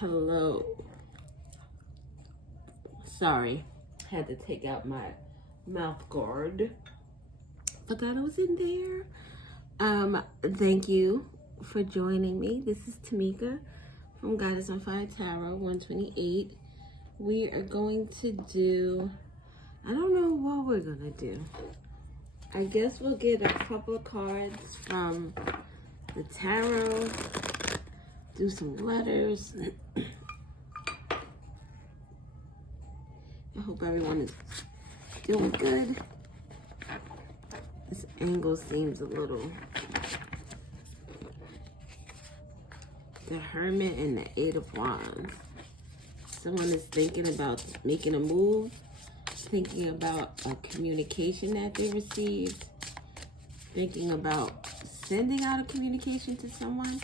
Hello. Sorry, had to take out my mouth guard. Forgot I was in there. Thank you for joining me. This is Tamika from Goddess on Fire Tarot 128. We are going to do, I don't know what we're gonna do. I guess we'll get a couple of cards from the tarot, do some letters. I hope everyone is doing good. This angle seems a little... The Hermit and the Eight of Wands. Someone is thinking about making a move, thinking about a communication that they received, thinking about sending out a communication to someone.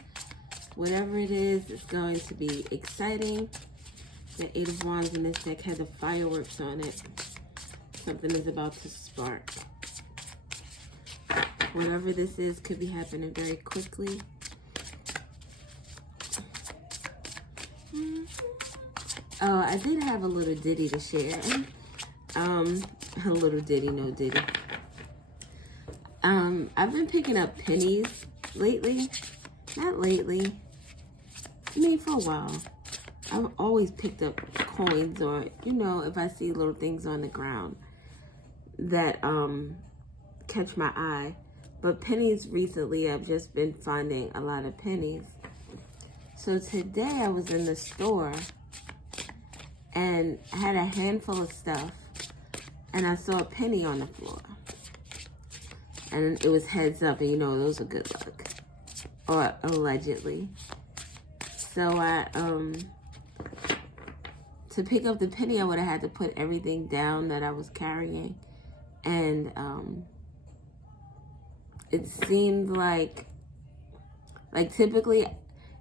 Whatever it is, it's going to be exciting. The Eight of Wands in this deck has the fireworks on it. Something is about to spark. Whatever this is could be happening very quickly. Oh, I did have a little ditty to share. A little ditty, no ditty. I've been picking up pennies lately. Not lately. I mean, for a while. I've always picked up coins, or, you know, if I see little things on the ground that catch my eye. But pennies recently, I've just been finding a lot of pennies. So today I was in the store and I had a handful of stuff and I saw a penny on the floor. And it was heads up, and you know, those are good luck. Or allegedly. So to pick up the penny, I would have had to put everything down that I was carrying. And it seemed like typically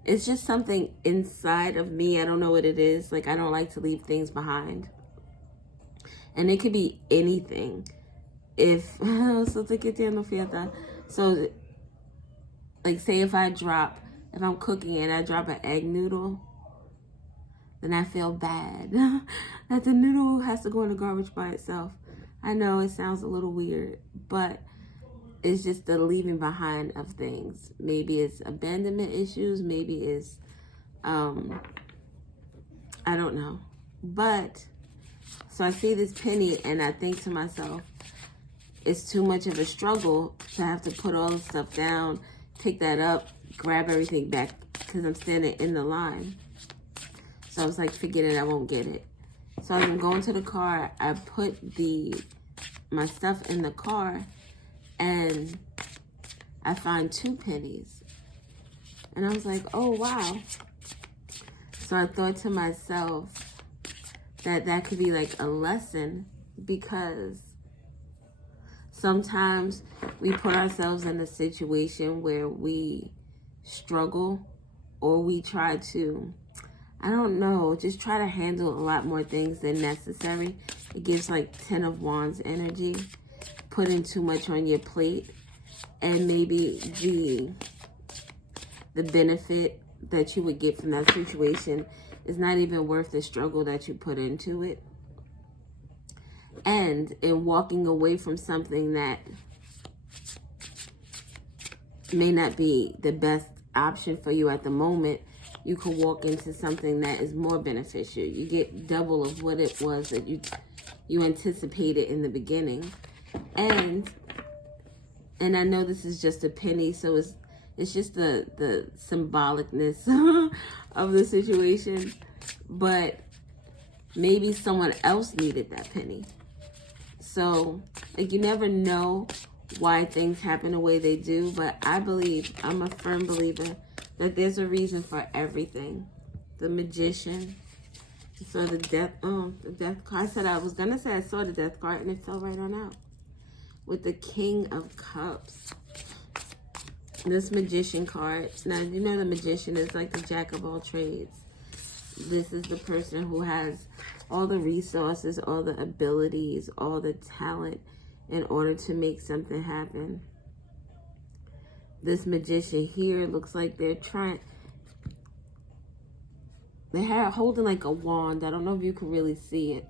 it's just something inside of me. I don't know what it is. Like, I don't like to leave things behind. And it could be anything. So, like, say if I'm cooking and I drop an egg noodle, then I feel bad that the noodle has to go in the garbage by itself. I know it sounds a little weird, but it's just the leaving behind of things. Maybe it's abandonment issues. Maybe it's, I don't know. But, so I see this penny and I think to myself, it's too much of a struggle to have to put all the stuff down, pick that up, grab everything back, because I'm standing in the line. So I was like, forget it, I won't get it. So as I'm going to the car, I put my stuff in the car, and I find 2 pennies. And I was like, oh, wow. So I thought to myself that could be like a lesson, because sometimes we put ourselves in a situation where we struggle, or we try to, I don't know, just try to handle a lot more things than necessary. It gives like 10 of Wands energy, putting too much on your plate, and maybe the benefit that you would get from that situation is not even worth the struggle that you put into it. And in walking away from something that may not be the best option for you at the moment, you can walk into something that is more beneficial. You get double of what it was that you anticipated in the beginning. And I know this is just a penny, so it's just the symbolicness of the situation. But maybe someone else needed that penny. So, like, you never know why things happen the way they do, but I'm a firm believer that there's a reason for everything. The Magician. So the death card. I was gonna say I saw the death card and it fell right on out. With the King of Cups. This Magician card. Now, you know the Magician is like the jack of all trades. This is the person who has all the resources, all the abilities, all the talent in order to make something happen. This Magician here looks like they're trying, They're holding like a wand. I don't know if you can really see it.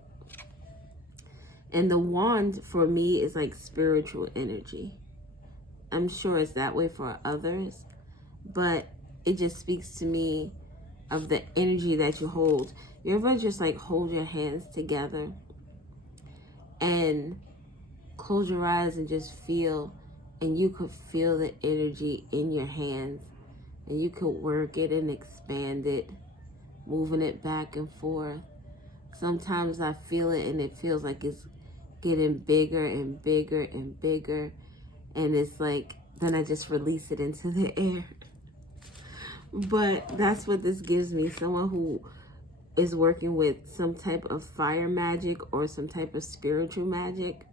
And the wand for me is like spiritual energy. I'm sure it's that way for others, but it just speaks to me of the energy that you hold. You ever just like hold your hands together and close your eyes and just feel, and you could feel the energy in your hands, and you could work it and expand it, moving it back and forth. Sometimes I feel it and it feels like it's getting bigger and bigger and bigger, and it's like, then I just release it into the air. But that's what this gives me. Someone who is working with some type of fire magic or some type of spiritual magic.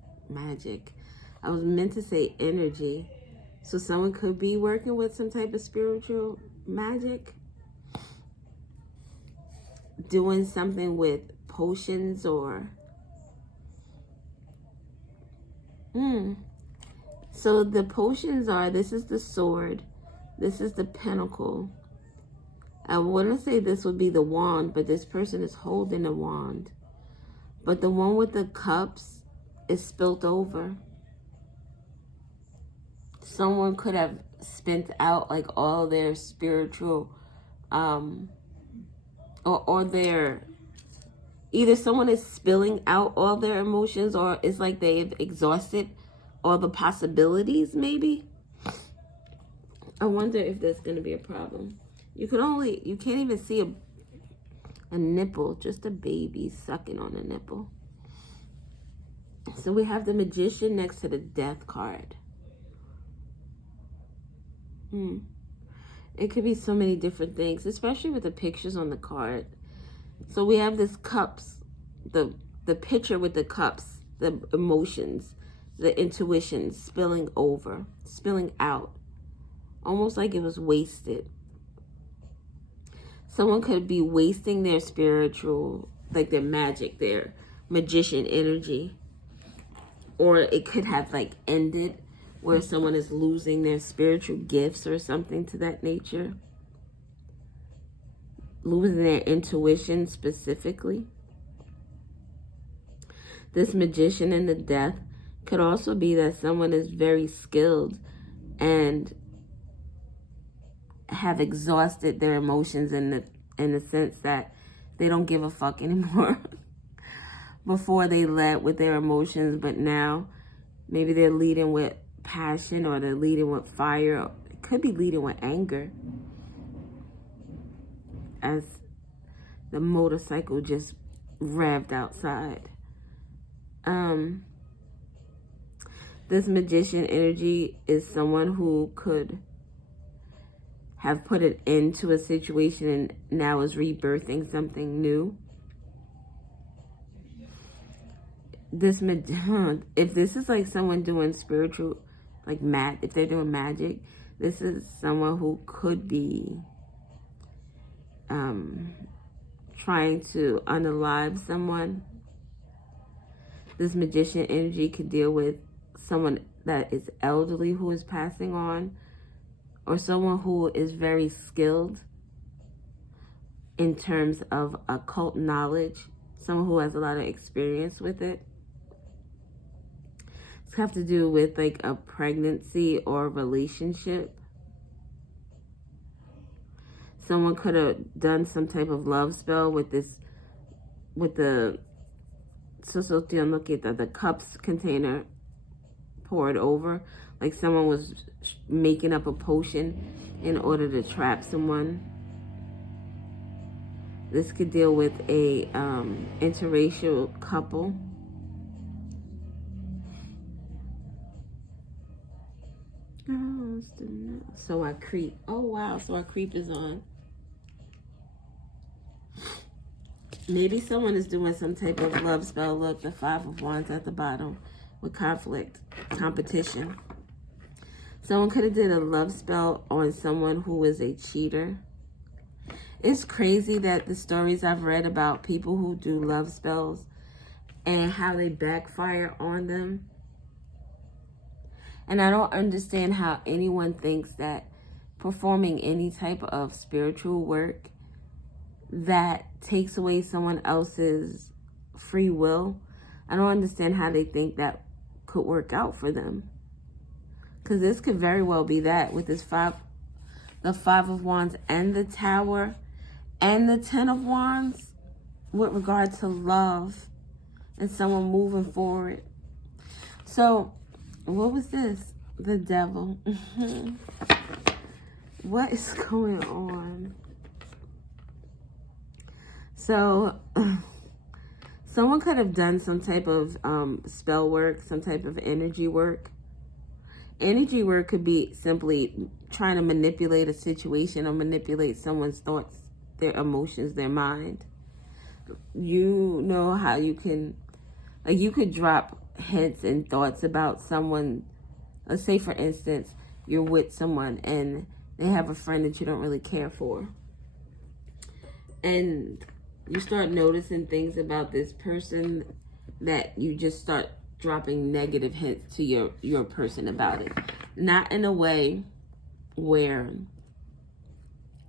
I was meant to say energy. So someone could be working with some type of spiritual magic, doing something with potions or so the potions are, this is the sword, this is the pentacle. I want to say this would be the wand, but this person is holding a wand. But the one with the cups is spilt over. Someone could have spent out like all their spiritual, or their, either someone is spilling out all their emotions, or it's like they've exhausted all the possibilities, maybe. I wonder if that's going to be a problem. You can't even see a nipple, just a baby sucking on a nipple. So we have the Magician next to the Death card. It could be so many different things, especially with the pictures on the card. So we have this cups, the picture with the cups, the emotions, the intuition spilling over, spilling out, almost like it was wasted. Someone could be wasting their spiritual, like their magic, their magician energy. Or it could have like ended where someone is losing their spiritual gifts or something to that nature. Losing their intuition specifically. This Magician in the Death could also be that someone is very skilled and have exhausted their emotions in the sense that they don't give a fuck anymore. Before they led with their emotions, but now maybe they're leading with passion, or they're leading with fire. It could be leading with anger, as the motorcycle just revved outside. This Magician energy is someone who could have put an end to a situation and now is rebirthing something new. If this is like someone doing spiritual, like if they're doing magic, this is someone who could be trying to unalive someone. This Magician energy could deal with someone that is elderly who is passing on, or someone who is very skilled in terms of occult knowledge, someone who has a lot of experience with it. It's have to do with like a pregnancy or relationship. Someone could have done some type of love spell with this, with the the cups container poured over. Like someone was making up a potion in order to trap someone. This could deal with a interracial couple. Oh, so I creep. Oh wow, so our creep is on. Maybe someone is doing some type of love spell. Look, the Five of Wands at the bottom with conflict, competition. Someone could have did a love spell on someone who is a cheater. It's crazy that the stories I've read about people who do love spells and how they backfire on them. And I don't understand how anyone thinks that performing any type of spiritual work that takes away someone else's free will, I don't understand how they think that could work out for them. Because this could very well be that with this the Five of Wands and the Tower and the Ten of Wands with regard to love and someone moving forward. So, what was this? The Devil. What is going on? So, someone could have done some type of spell work, some type of energy work. Energy work could be simply trying to manipulate a situation or manipulate someone's thoughts, their emotions, their mind. You know how you can, like, you could drop hints and thoughts about someone. Let's say, for instance, you're with someone and they have a friend that you don't really care for. And you start noticing things about this person that you just start dropping negative hints to your person about it. Not in a way where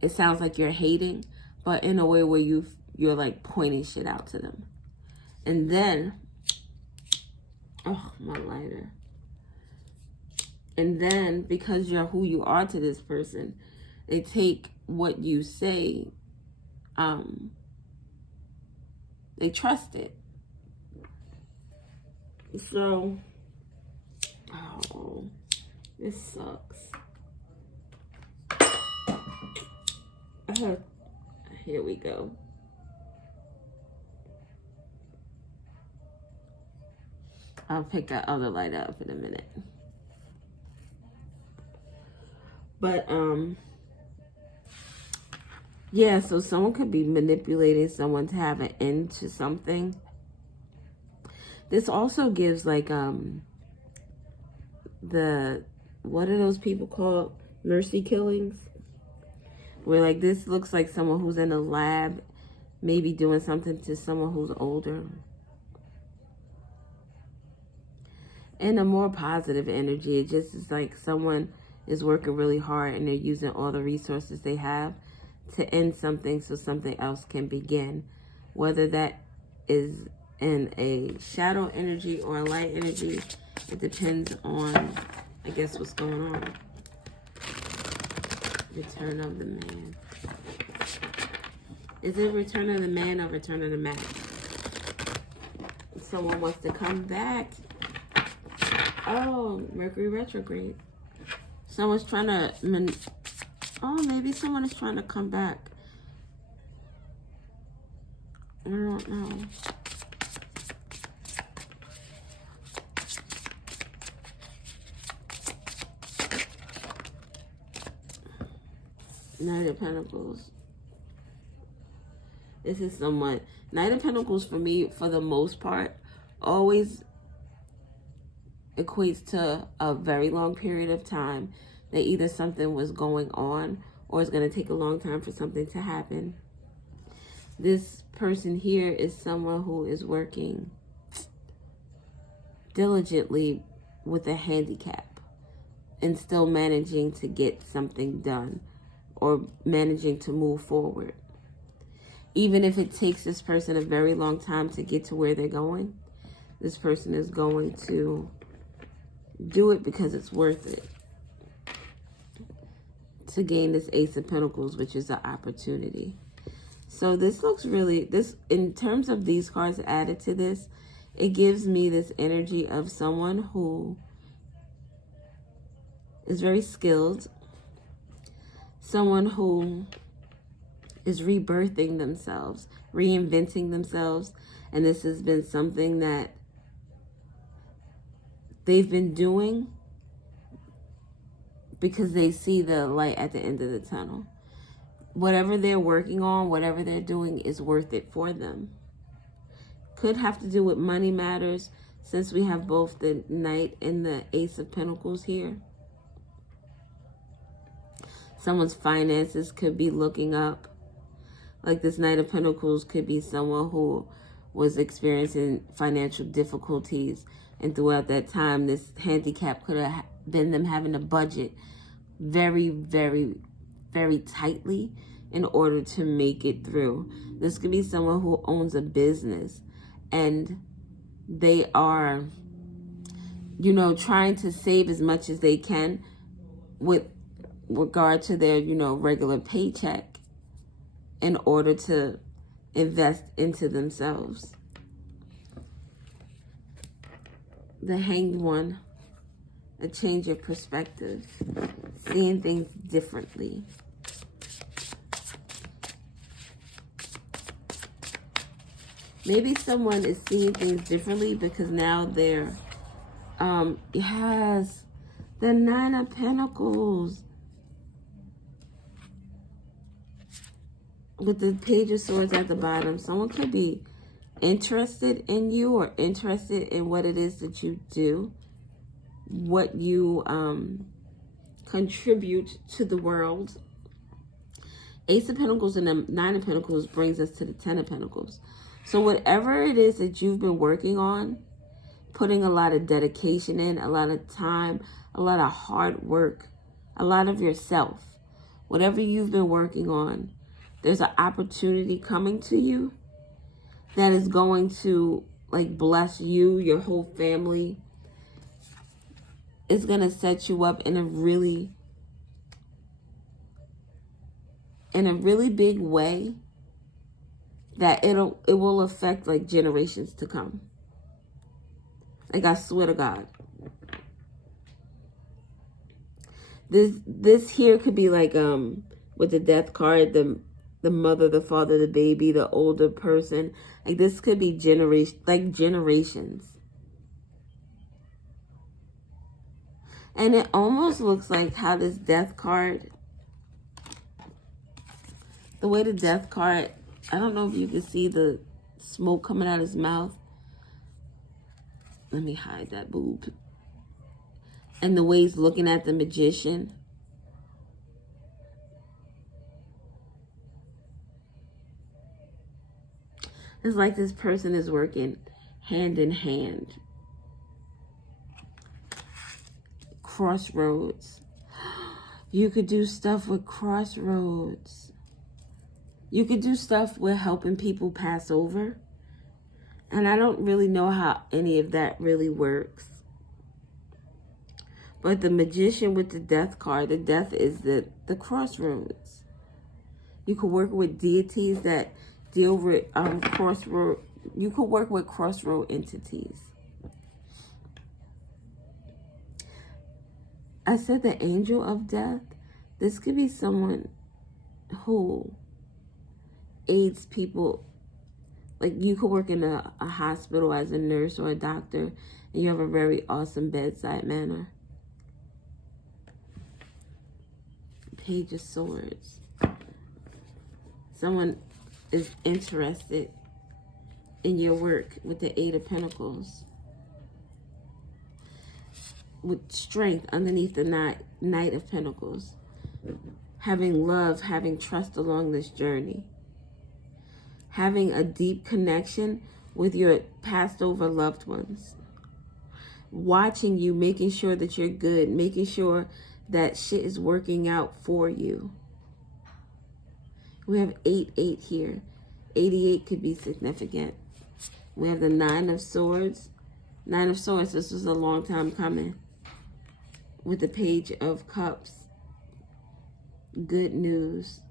it sounds like you're hating, but in a way where you're like pointing shit out to them. And then, oh, my lighter. And then, because you're who you are to this person, they take what you say, they trust it. So, oh, this sucks. Here we go. I'll pick that other light up in a minute. But, yeah, so someone could be manipulating someone to have an end to something. This also gives, like, what are those people called? Mercy killings? Where, like, this looks like someone who's in a lab, maybe doing something to someone who's older. And a more positive energy. It just is like someone is working really hard and they're using all the resources they have to end something so something else can begin. Whether that is in a shadow energy or a light energy, it depends on, I guess, what's going on. Return of the Man. Is it Return of the Man or Return of the Mac? Someone wants to come back. Oh, Mercury retrograde. Someone's trying to, maybe someone is trying to come back. I don't know. Knight of Pentacles. This is someone. Knight of Pentacles for me, for the most part, always equates to a very long period of time that either something was going on or it's going to take a long time for something to happen. This person here is someone who is working diligently with a handicap and still managing to get something done or managing to move forward. Even if it takes this person a very long time to get to where they're going, this person is going to do it because it's worth it to gain this Ace of Pentacles, which is an opportunity. So this looks really, in terms of these cards added to this, it gives me this energy of someone who is very skilled, someone who is rebirthing themselves, reinventing themselves, and this has been something that they've been doing because they see the light at the end of the tunnel. Whatever they're working on, whatever they're doing is worth it for them. Could have to do with money matters, since we have both the Knight and the Ace of Pentacles here. Someone's finances could be looking up. Like this Knight of Pentacles could be someone who was experiencing financial difficulties, and throughout that time, this handicap could have been them having a budget very, very, very tightly in order to make it through. This could be someone who owns a business and they are, you know, trying to save as much as they can with regard to their, you know, regular paycheck in order to invest into themselves. The Hanged One, a change of perspective, seeing things differently. Maybe someone is seeing things differently because now they're, yes, the Nine of Pentacles. With the Page of Swords at the bottom, someone could be interested in you or interested in what it is that you do, what you contribute to the world. Ace of Pentacles and the Nine of Pentacles brings us to the Ten of Pentacles. So whatever it is that you've been working on, putting a lot of dedication in, a lot of time, a lot of hard work, a lot of yourself, whatever you've been working on, there's an opportunity coming to you that is going to like bless you, your whole family. It's going to set you up in a really big way that it will affect like generations to come. Like, I swear to God. This here could be like with the Death card, the mother, the father, the baby, the older person. Like, this could be generations. And it almost looks like how this Death card, the way the Death card, I don't know if you can see the smoke coming out of his mouth. Let me hide that boob. And the way he's looking at the Magician. It's like this person is working hand in hand. Crossroads. You could do stuff with Crossroads. You could do stuff with helping people pass over. And I don't really know how any of that really works. But the Magician with the Death card, the Death is the crossroads. You could work with deities that deal with crossroad. You could work with crossroad entities. I said the Angel of Death. This could be someone who aids people. Like, you could work in a hospital as a nurse or a doctor, and you have a very awesome bedside manner. Page of Swords. Someone is interested in your work with the Eight of Pentacles. With strength underneath the Knight of Pentacles. Having love, having trust along this journey. Having a deep connection with your passed over loved ones. Watching you, making sure that you're good, making sure that shit is working out for you. We have 88 here. 88 could be significant. We have the Nine of Swords. Nine of Swords, this was a long time coming. With the Page of Cups. Good news.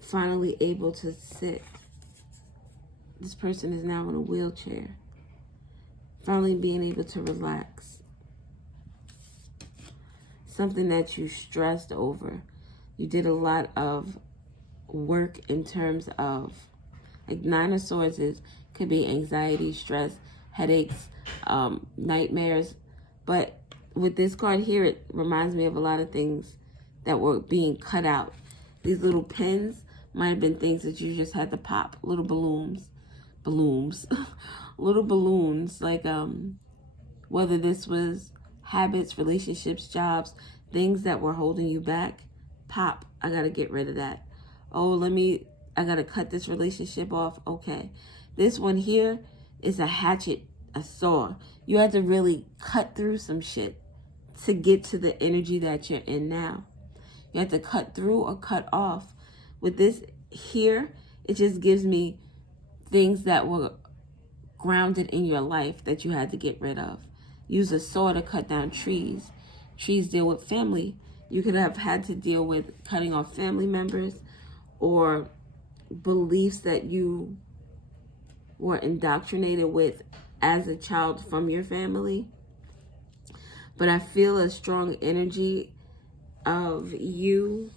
Finally able to sit. This person is now in a wheelchair. Finally being able to relax. Something that you stressed over. You did a lot of work in terms of, like, Nine of Swords could be anxiety, stress, headaches, nightmares. But with this card here, it reminds me of a lot of things that were being cut out. These little pins might have been things that you just had to pop. Little balloons. Little balloons. Like, whether this was habits, relationships, jobs, things that were holding you back. Pop. I got to get rid of that. Oh, I got to cut this relationship off. Okay. This one here is a hatchet, a saw. You had to really cut through some shit to get to the energy that you're in now. You have to cut through or cut off. With this here, it just gives me things that were grounded in your life that you had to get rid of. Use a saw to cut down trees. Trees deal with family. You could have had to deal with cutting off family members or beliefs that you were indoctrinated with as a child from your family. But I feel a strong energy of you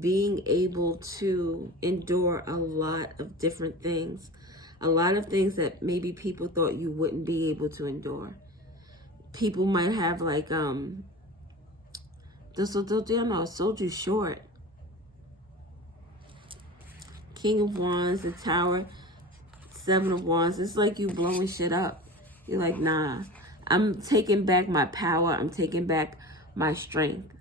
being able to endure a lot of different things. A lot of things that maybe people thought you wouldn't be able to endure. People might have like, this sold you short. King of Wands, the Tower, Seven of Wands. It's like you blowing shit up. You're like, nah, I'm taking back my power. I'm taking back my strength.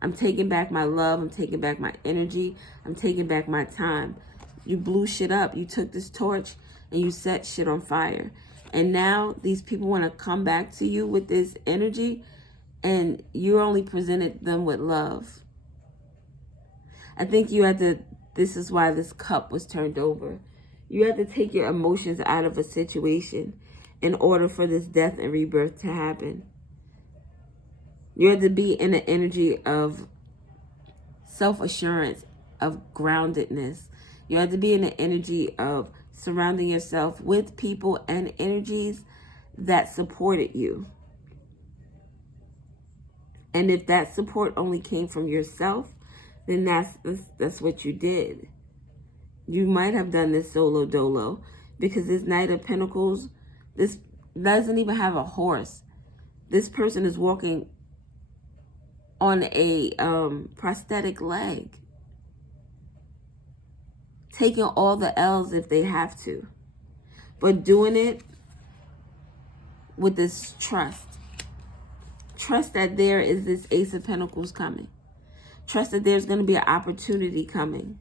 I'm taking back my love. I'm taking back my energy. I'm taking back my time. You blew shit up. You took this torch and you set shit on fire. And now these people want to come back to you with this energy, and you only presented them with love. I think you had to, this is why this cup was turned over. You have to take your emotions out of a situation in order for this death and rebirth to happen. You have to be in an energy of self-assurance, of groundedness. You have to be in an energy of surrounding yourself with people and energies that supported you. And if that support only came from yourself, then that's what you did. You might have done this solo dolo, because this Knight of Pentacles, this doesn't even have a horse. This person is walking on a prosthetic leg, taking all the L's if they have to, but doing it with this trust. Trust that there is this Ace of Pentacles coming. Trust that there's going to be an opportunity coming.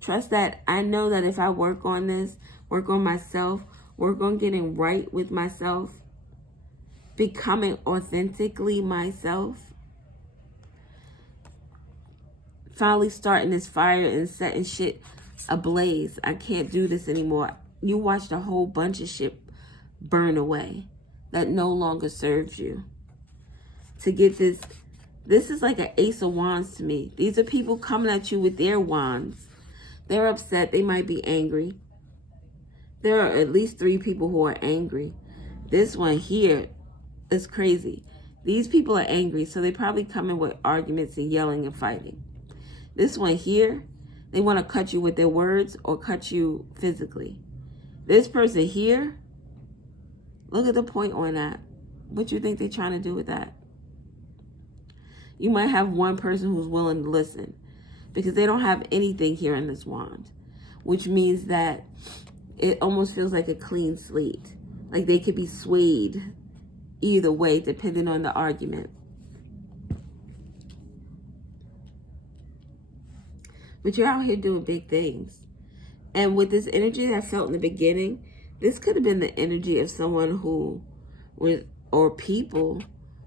Trust that I know that if I work on this, work on myself, work on getting right with myself, becoming authentically myself, finally starting this fire and setting shit ablaze. I can't do this anymore. You watched a whole bunch of shit burn away that no longer serves you. To get this is like an Ace of Wands to me. These are people coming at you with their wands. They're upset. They might be angry. There are at least 3 people who are angry. This one here is crazy. These people are angry, so they probably come in with arguments and yelling and fighting. This one here, they want to cut you with their words or cut you physically. This person here, look at the point on that. What you think they're trying to do with that? You might have one person who's willing to listen, because they don't have anything here in this wand, which means that it almost feels like a clean slate. Like they could be swayed either way, depending on the argument. But you're out here doing big things. And with this energy that I felt in the beginning, this could have been the energy of someone who was, or people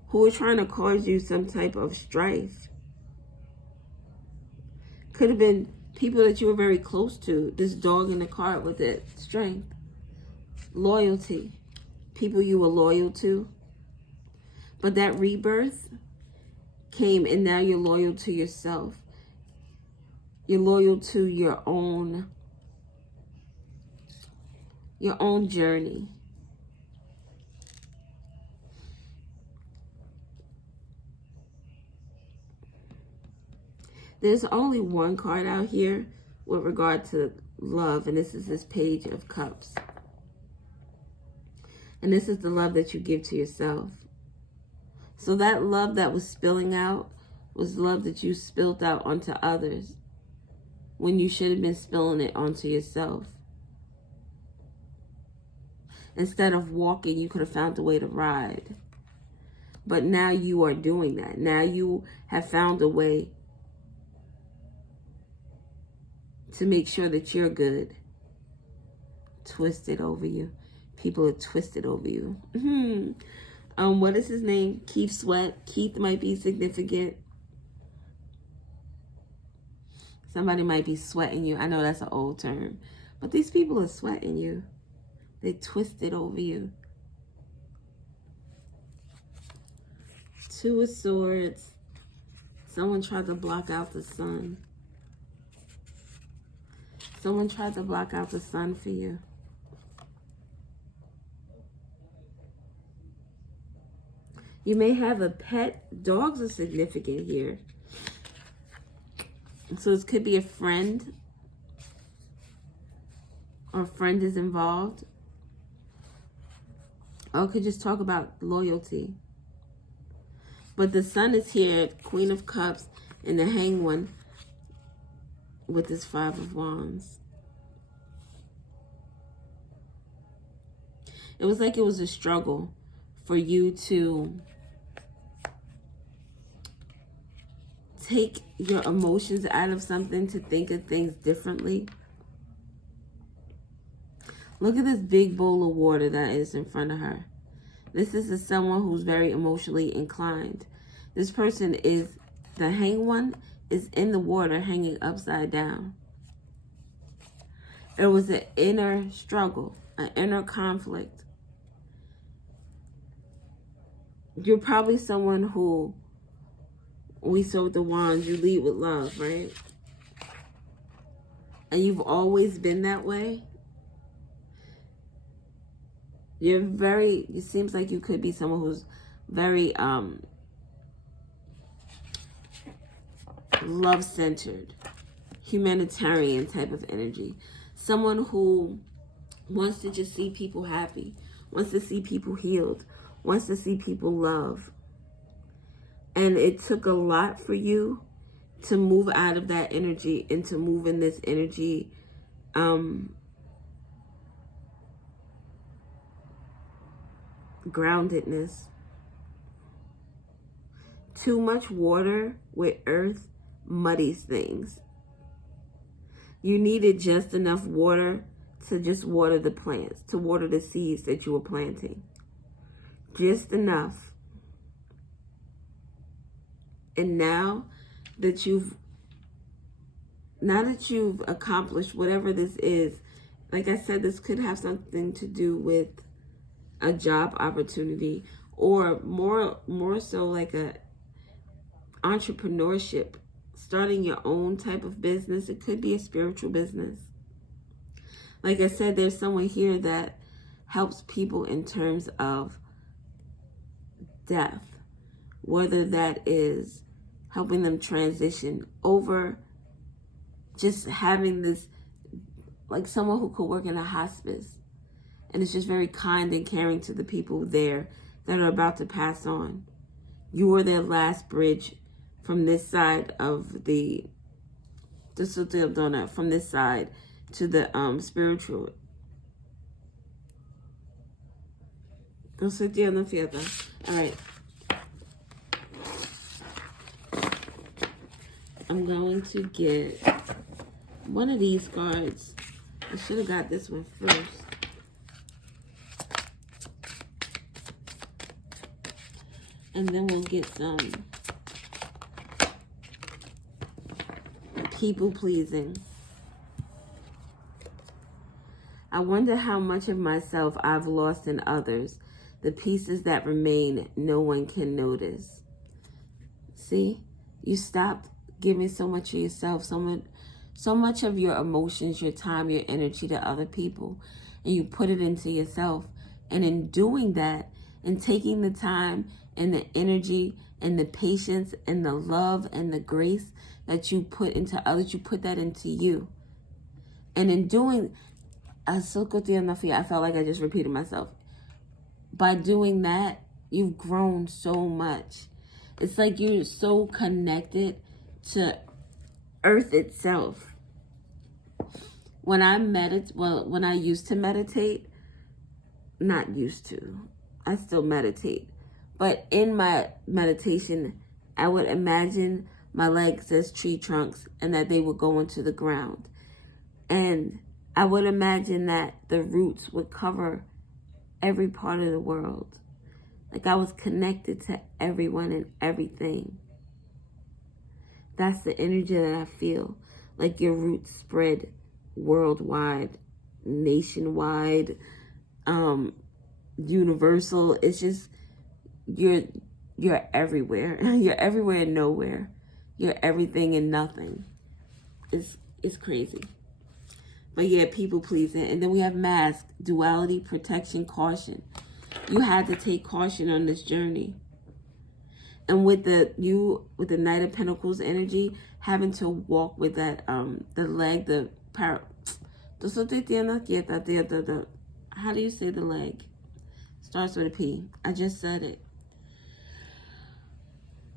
who were trying to cause you some type of strife. Could have been people that you were very close to. This dog in the card with that strength. Loyalty. People you were loyal to. But that rebirth came, and now you're loyal to yourself. You're loyal to your own journey. There's only one card out here with regard to love, and this is this Page of Cups. And this is the love that you give to yourself. So that love that was spilling out was love that you spilled out onto others when you should have been spilling it onto yourself. Instead of walking, you could have found a way to ride. But now you are doing that. Now you have found a way to make sure that you're good. Twisted over you. People are twisted over you. What is his name? Keith Sweat. Keith might be significant. Somebody might be sweating you. I know that's an old term. But these people are sweating you. They twisted over you. Two of Swords. Someone tried to block out the sun. Someone tried to block out the sun for you. You may have a pet. Dogs are significant here. So this could be a friend. Or a friend is involved. Or it could just talk about loyalty. But the sun is here, Queen of Cups, and the Hanged One with this Five of Wands. It was like it was a struggle for you to take your emotions out of something, to think of things differently. Look at this big bowl of water that is in front of her. This is someone who's very emotionally inclined. This person is, the Hanged One is in the water hanging upside down. It was an inner struggle, an inner conflict. You're probably someone who, we saw with the wands, you lead with love, right? And you've always been that way. You're very, it seems like you could be someone who's very love-centered, humanitarian type of energy. Someone who wants to just see people happy, wants to see people healed, wants to see people love. And it took a lot for you to move out of that energy and to move in this energy groundedness. Too much water with earth muddies things. You needed just enough water to just water the plants, to water the seeds that you were planting. Just enough. And now that you've accomplished whatever this is, like I said, this could have something to do with a job opportunity, or more so like a entrepreneurship, starting your own type of business. It could be a spiritual business. Like I said, there's someone here that helps people in terms of death, whether that is helping them transition over, just having this, like someone who could work in a hospice and it's just very kind and caring to the people there that are about to pass on. You are their last bridge from this side of the donut, from this side to the spiritual. All right. I'm going to get one of these cards. I should have got this one first. And then we'll get some people pleasing. I wonder how much of myself I've lost in others. The pieces that remain, no one can notice. See? You stopped giving so much of yourself, so much of your emotions, your time, your energy to other people, and you put it into yourself. And in doing that, and taking the time and the energy and the patience and the love and the grace that you put into others, you put that into you. And in doing, I felt like I just repeated myself. By doing that, you've grown so much. It's like you're so connected to Earth itself. When I used to meditate, not used to, I still meditate. But in my meditation, I would imagine my legs as tree trunks and that they would go into the ground. And I would imagine that the roots would cover every part of the world. Like I was connected to everyone and everything. That's the energy that I feel. Like your roots spread worldwide, nationwide, universal. It's just, you're everywhere. You're everywhere and nowhere. You're everything and nothing. It's crazy. But yeah, people pleasing. And then we have mask, duality, protection, caution. You had to take caution on this journey. And with the Knight of Pentacles energy, having to walk with that the leg, how do you say the leg? Starts with a P. I just said it.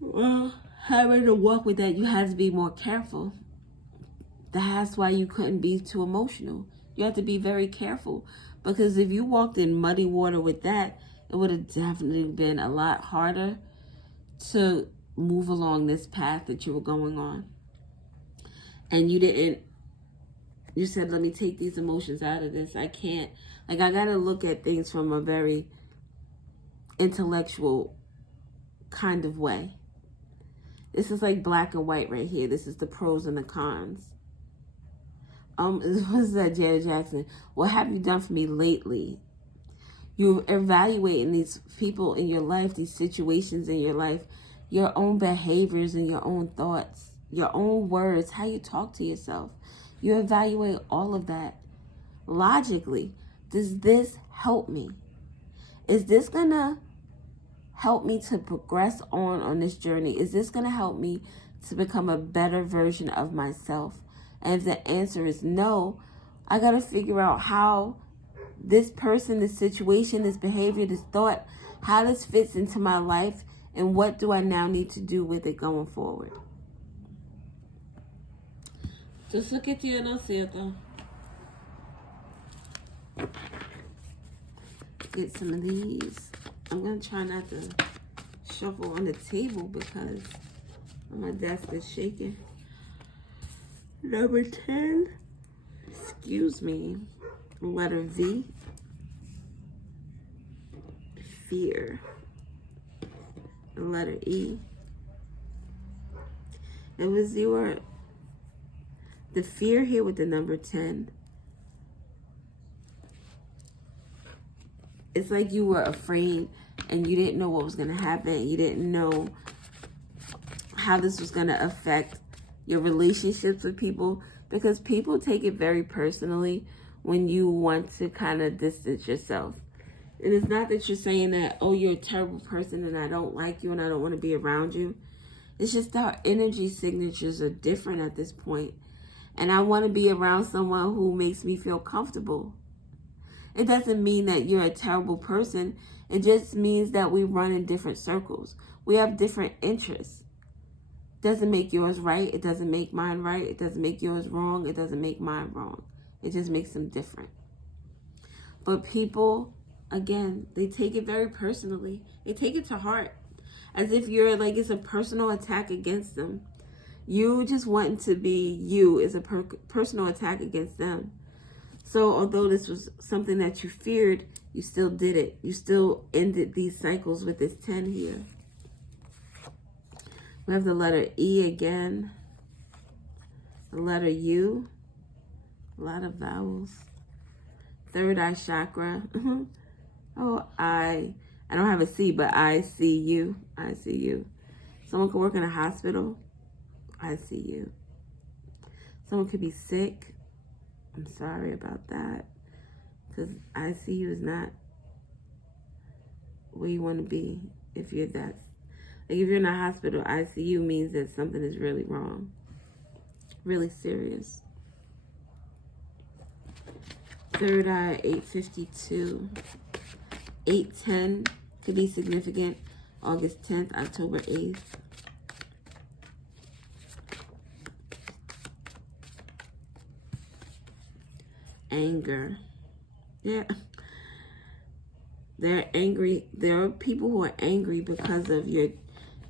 Well, having to walk with that, you had to be more careful. That's why you couldn't be too emotional. You have to be very careful, because if you walked in muddy water with that, it would have definitely been a lot harder to move along this path that you were going on. And you said, let me take these emotions out of this. I can't, I gotta look at things from a very intellectual kind of way. This is like black and white right here. This is the pros and the cons. What's that, Janet Jackson? What have you done for me lately? You're evaluating these people in your life, these situations in your life, your own behaviors and your own thoughts, your own words, how you talk to yourself. You evaluate all of that logically. Does this help me? Is this gonna help me to progress on this journey? Is this gonna help me to become a better version of myself? And if the answer is no, I gotta figure out how this person, this situation, this behavior, this thought, how this fits into my life, and what do I now need to do with it going forward? Just look at you and I'll see it though. Get some of these. I'm gonna try not to shuffle on the table because my desk is shaking. Number 10, excuse me, letter V, fear. The letter E. It was the fear here with the number 10. It's like you were afraid and you didn't know what was going to happen. You didn't know how this was going to affect your relationships with people, because people take it very personally when you want to kind of distance yourself. And it's not that you're saying that, oh, you're a terrible person and I don't like you and I don't want to be around you. It's just our energy signatures are different at this point. And I want to be around someone who makes me feel comfortable. It doesn't mean that you're a terrible person. It just means that we run in different circles. We have different interests. Doesn't make yours right. It doesn't make mine right. It doesn't make yours wrong. It doesn't make mine wrong. It just makes them different. But people, again, they take it very personally. They take it to heart. As if you're like, it's a personal attack against them. You just wanting to be you is a personal attack against them. So although this was something that you feared, you still did it. You still ended these cycles with this 10 here. We have the letter E again. The letter U. A lot of vowels. Third eye chakra. Oh, I don't have a C, but I see you. I see you. Someone could work in a hospital. I see you. Someone could be sick. I'm sorry about that. Because I see you is not where you want to be if you're that. Like if you're in a hospital, ICU means that something is really wrong. Really serious. Third eye, 852. 810 could be significant. August 10th, October 8th. Anger. Yeah. They're angry. There are people who are angry because of your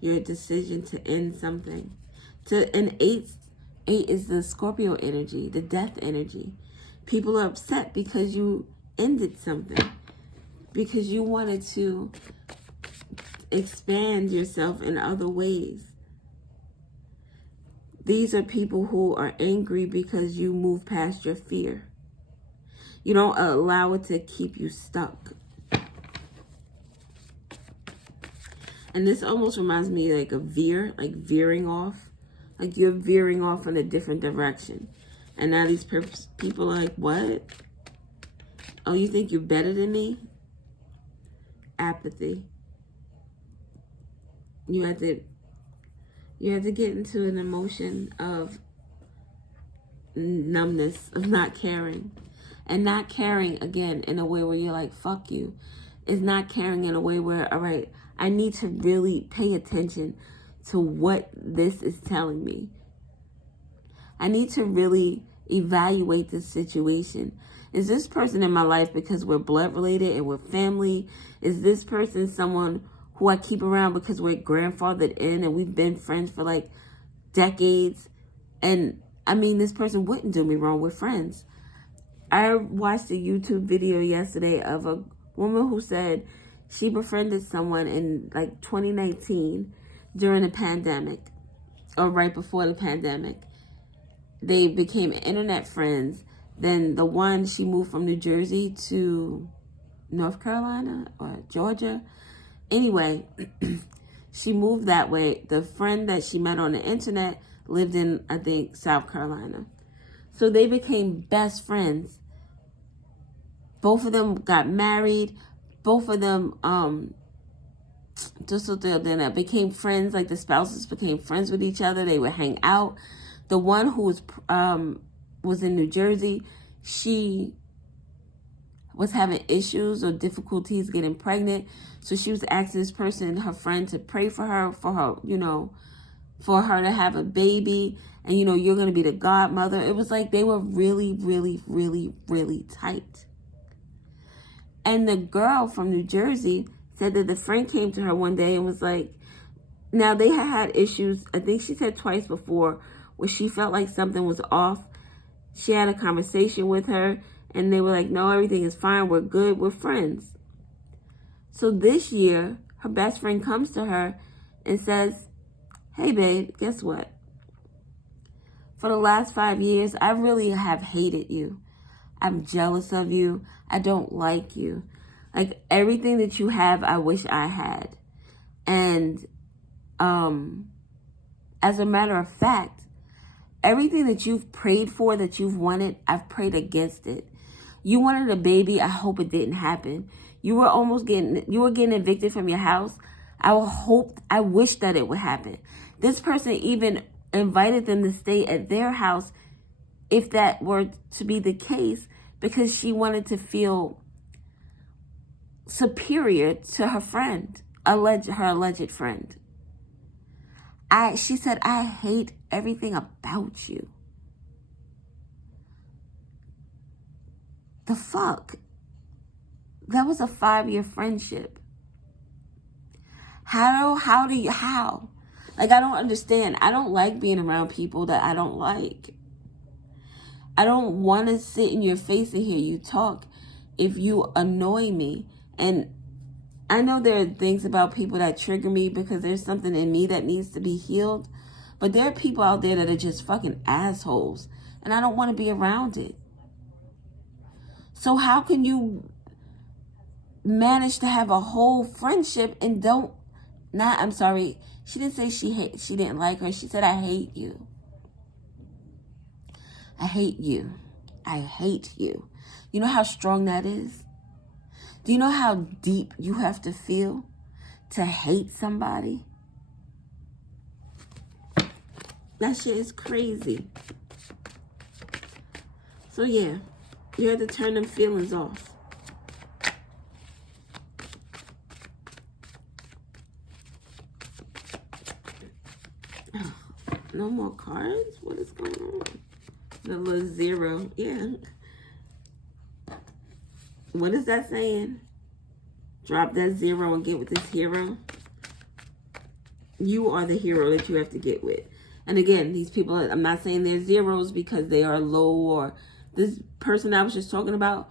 decision to end something. And eight is the Scorpio energy, the death energy. People are upset because you ended something, because you wanted to expand yourself in other ways. These are people who are angry because you move past your fear. You don't allow it to keep you stuck. And this almost reminds me like a veer, like veering off. Like you're veering off in a different direction. And now these people are like, what? Oh, you think you're better than me? Apathy. You have to get into an emotion of numbness, of not caring. And not caring, again, in a way where you're like, fuck you. Is not caring in a way where, all right, I need to really pay attention to what this is telling me. I need to really evaluate this situation. Is this person in my life because we're blood related and we're family? Is this person someone who I keep around because we're grandfathered in and we've been friends for like decades? And I mean, this person wouldn't do me wrong. We're friends. I watched a YouTube video yesterday of a woman who said she befriended someone in like 2019 during the pandemic or right before the pandemic. They became internet friends. Then the one, she moved from New Jersey to North Carolina or Georgia. Anyway, she moved that way. The friend that she met on the internet lived in, I think, South Carolina. So they became best friends. Both of them got married. Both of them then became friends. Like the spouses became friends with each other. They would hang out. The one who was in New Jersey, she was having issues or difficulties getting pregnant. So she was asking this person, her friend, to pray for her, for her to have a baby. And, you're going to be the godmother. It was like they were really, really, really, really tight. And the girl from New Jersey said that the friend came to her one day and was like, now they had issues, I think she said twice before, where she felt like something was off. She had a conversation with her and they were like, no, everything is fine. We're good. We're friends. So this year, her best friend comes to her and says, hey, babe, guess what? For the last 5 years, I really have hated you. I'm jealous of you. I don't like you. Like everything that you have, I wish I had. And as a matter of fact, everything that you've prayed for, that you've wanted, I've prayed against it. You wanted a baby. I hope it didn't happen. You were getting evicted from your house. I wish that it would happen. This person even invited them to stay at their house if that were to be the case, because she wanted to feel superior to her friend, her alleged friend. She said, I hate everything about you. The fuck? That was a 5-year friendship. How? Like, I don't understand. I don't like being around people that I don't like. I don't want to sit in your face and hear you talk if you annoy me. And I know there are things about people that trigger me because there's something in me that needs to be healed. But there are people out there that are just fucking assholes. And I don't want to be around it. So how can you manage to have a whole friendship and I'm sorry. She didn't say she didn't like her. She said, I hate you. I hate you. I hate you. You know how strong that is? Do you know how deep you have to feel to hate somebody? That shit is crazy. So yeah, you have to turn them feelings off. No more cards? What is going on? The little 0. Yeah. What is that saying? Drop that 0 and get with this hero. You are the hero that you have to get with. And again, these people, I'm not saying they're zeros because they are low, or this person I was just talking about,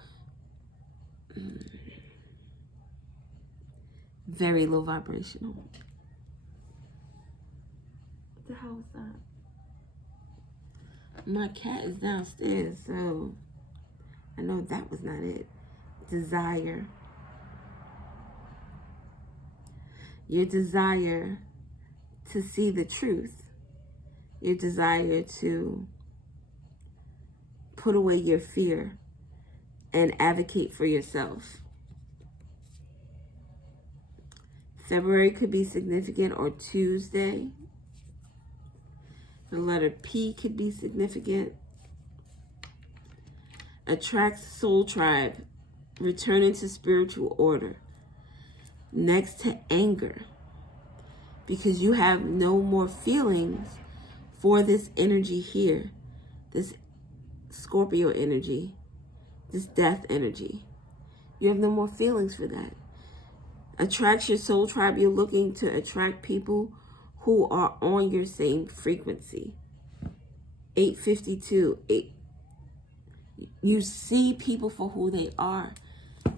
very low vibrational. What the hell is that? My cat is downstairs, so I know that was not it. Desire. Your desire to see the truth. Your desire to put away your fear and advocate for yourself. February could be significant, or Tuesday. The letter P could be significant. Attracts soul tribe, returning to spiritual order. Next to anger, because you have no more feelings for this energy here, this Scorpio energy, this death energy. You have no more feelings for that. Attracts your soul tribe. You're looking to attract people who are on your same frequency. 852. You see people for who they are,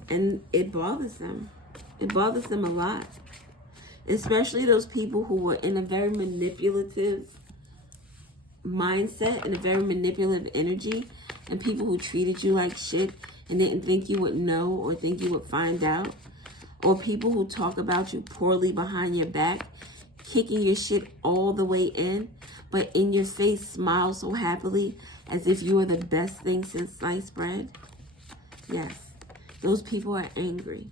and it bothers them. It bothers them a lot. Especially those people who were in a very manipulative mindset and a very manipulative energy, and people who treated you like shit and didn't think you would know or think you would find out, or people who talk about you poorly behind your back, kicking your shit all the way in, but in your face smile so happily as if you are the best thing since sliced bread. Yes, those people are angry.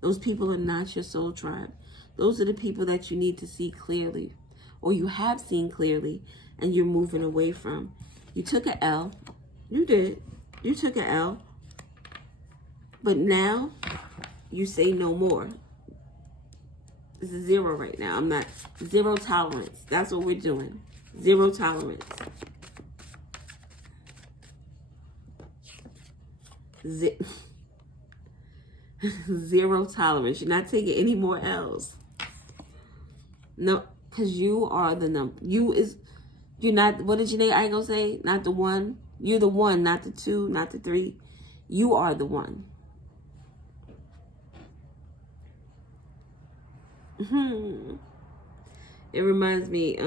Those people are not your soul tribe. Those are the people that you need to see clearly, or you have seen clearly, and you're moving away from. You took an L. You did. You took an L. But now, you say no more. This is 0 right now. I'm not. 0 tolerance. That's what we're doing. 0 tolerance. 0 tolerance. You're not taking any more L's. No, because you are the number. You're not, what did Janae Igo say? Not the one. You're the one, not the 2, not the 3. You are the one. It reminds me,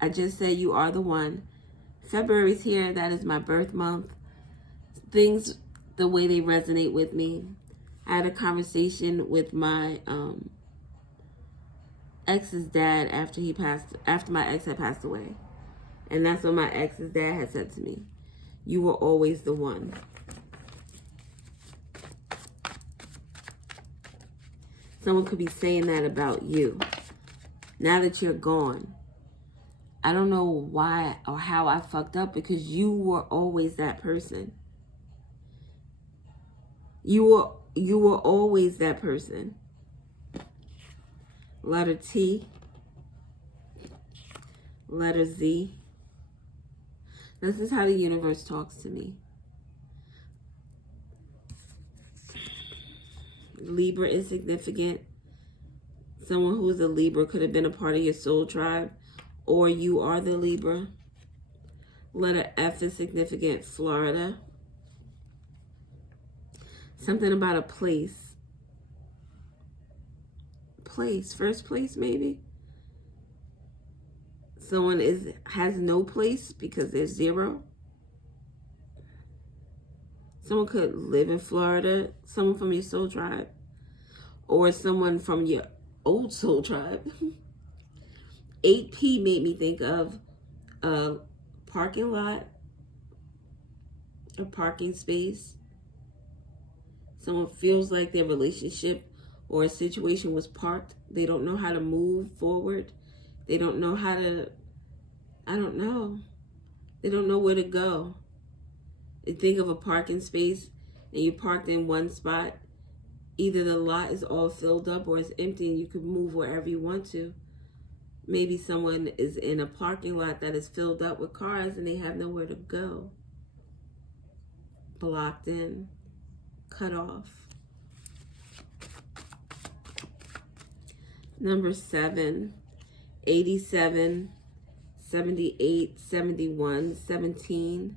I just said you are the one. February's here. That is my birth month. Things, the way they resonate with me. I had a conversation with my ex's dad after my ex had passed away. And that's what my ex's dad had said to me. You were always the one. Someone could be saying that about you. Now that you're gone, I don't know why or how I fucked up, because you were always that person. You were always that person. Letter T. Letter Z. This is how the universe talks to me. Libra is significant. Someone who's a Libra could have been a part of your soul tribe, or you are the Libra. Letter F is significant. Florida. Something about a place. First place maybe. Someone has no place because there's 0. Someone could live in Florida, someone from your soul tribe, or someone from your old soul tribe. 8P made me think of a parking lot, a parking space. Someone feels like their relationship or a situation was parked. They don't know how to move forward. They don't know how to, I don't know. They don't know where to go. They think of a parking space and you parked in one spot. Either the lot is all filled up or it's empty and you can move wherever you want to. Maybe someone is in a parking lot that is filled up with cars and they have nowhere to go. Blocked in, cut off. Number 7, 87, 78, 71, 17.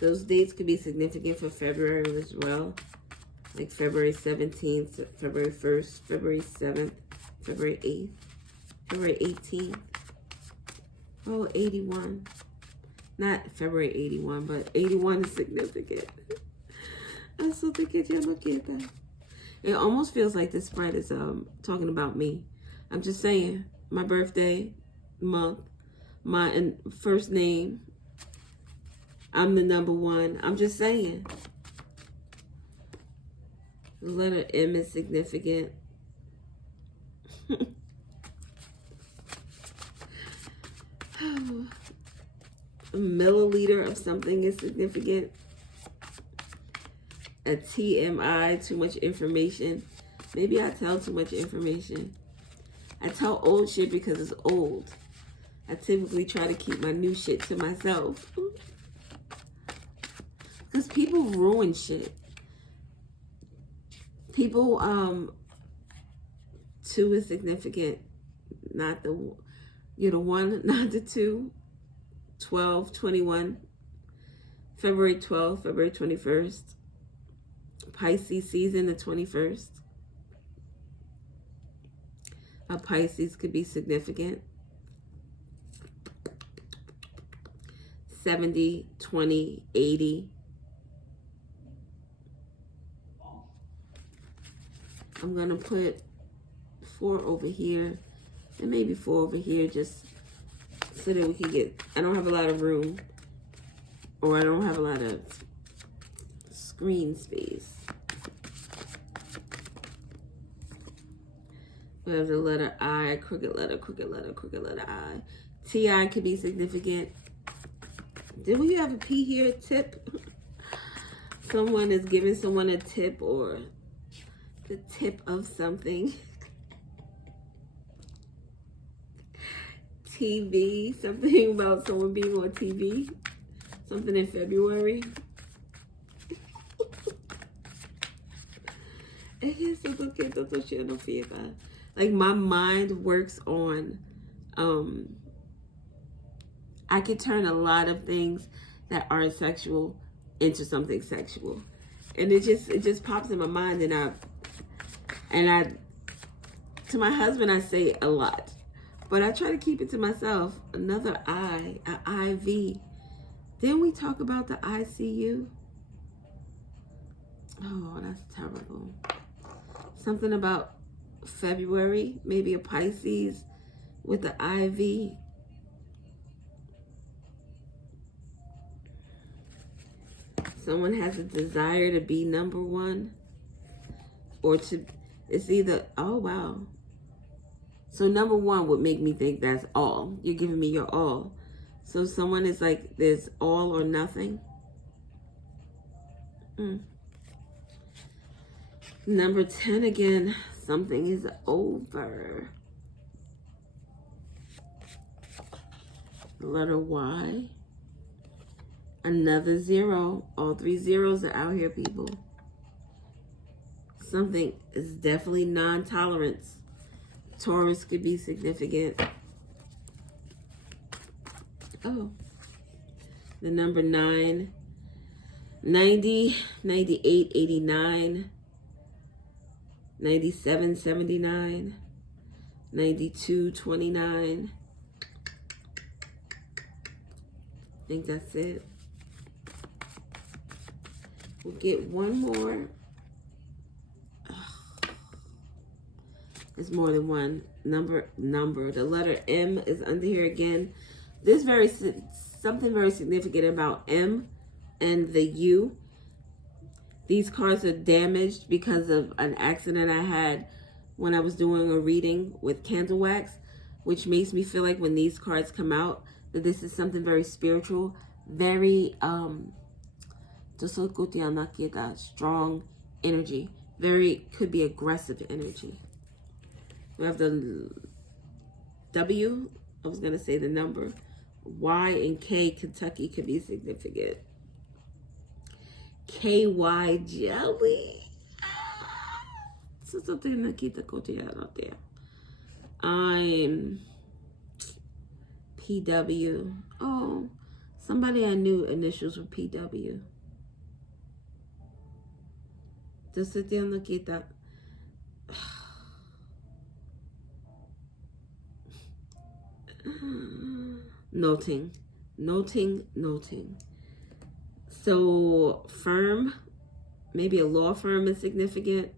Those dates could be significant for February as well. Like February 17th, February 1st, February 7th, February 8th, February 18th. Oh, 81. Not February 81, but 81 is significant. I'm so thinking, yeah, look at that. It almost feels like this spread is talking about me. I'm just saying, my birthday month, my first name, I'm the number one. I'm just saying. The letter M is significant. A milliliter of something is significant. A TMI, too much information. Maybe I tell too much information. I tell old shit because it's old. I typically try to keep my new shit to myself. Because people ruin shit. People, 2 is significant. Not the, you're the 1, not the 2. 12, 21. February 12th, February 21st. Pisces season, the 21st. A Pisces could be significant. 70, 20, 80. I'm going to put 4 over here and maybe 4 over here just so that we can get, I don't have a lot of room, or I don't have a lot of screen space. We have the letter I, crooked letter, crooked letter, crooked letter I. TI could be significant. Did we have a P here? Tip? Someone is giving someone a tip, or the tip of something. TV, something about someone being on TV. Something in February. Like, my mind works on, I could turn a lot of things that aren't sexual into something sexual. And it just pops in my mind, and I to my husband I say a lot. But I try to keep it to myself. Another I, an IV. Didn't we talk about the ICU? Oh, that's terrible. Something about February, maybe a Pisces with the IV. Someone has a desire to be number one, or to, it's either, oh wow. So number one would make me think that's all. You're giving me your all. So someone is like, there's all or nothing. Number 10 again, something is over. The letter Y. Another 0. All 3 zeros are out here, people. Something is definitely non-tolerance. Taurus could be significant. Oh. The number 9. 90, 98, 89. 97, 79. 92, 29. I think that's it. We'll get one more. It's more than one number. The letter M is under here again. This something very significant about M and the U. These cards are damaged because of an accident I had when I was doing a reading with candle wax, which makes me feel like when these cards come out, that this is something very spiritual, very strong energy, very, could be aggressive energy. We have the W, I was going to say the number. Y and K, Kentucky, could be significant. KY, jelly. I'm PW. Oh, somebody I knew initials were PW. Entonces tiene que estar noting. So firm, maybe a law firm is significant.